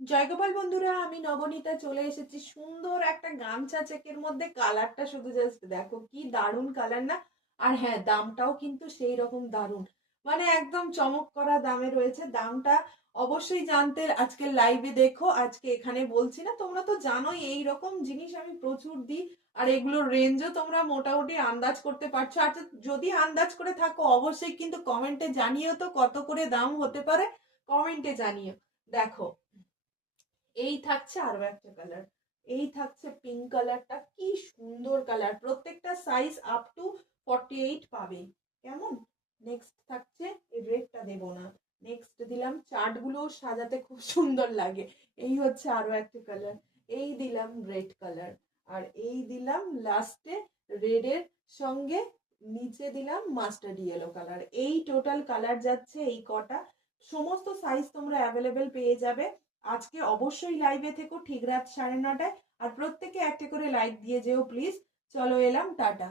জয়গোপাল বন্ধুরা, আমি নবনীতা চলে এসেছি। সুন্দর একটা গামছা চেকের মধ্যে কালারটা শুধু জাস্ট দেখো, কি দারুণ কালার না? আর হ্যাঁ দামটাও কিন্তু সেই রকম দারুণ। মানে একদম চমক করা দামে রয়েছে। দামটা অবশ্যই জানতে আজকে লাইভে দেখো, আজকে এখানে বলছি না। তোমরা তো জানোই এই রকম জিনিস আমি প্রচুর দিই, আর এগুলোর রেঞ্জও তোমরা মোটামুটি আন্দাজ করতে পারছ। আর যদি আন্দাজ করে থাকো, অবশ্যই কিন্তু কমেন্টে জানিও তো কত করে দাম হতে পারে। কমেন্টে জানিও। দেখো এই থাকছে আরও একটা কালার এই থাকছে পিঙ্ক কালারটা কি সুন্দর কালার প্রত্যেকটা size up to forty eight পাবে। কেমন? নেক্সট থাকছে, এই রেডটা দেব না। নেক্সট দিলাম চার্টগুলো সাজাতে খুব সুন্দর লাগে। এই হচ্ছে আরও একটা কালার এই দিলাম রেড কালার আর এই দিলাম লাস্টে রেডের সঙ্গে নিচে দিলাম মাস্টার্ড ইয়েলো কালার এই টোটাল কালার যাচ্ছে এই কটা। সমস্ত সাইজ তোমরা অ্যাভেলেবেল পেয়ে যাবে। আজকে অবশ্যই লাইভে থেকো, ঠিক রাত সাড়ে নটায়। আর প্রত্যেকে একটা করে লাইক দিয়ে যেও প্লিজ চলো এলাম, টাটা।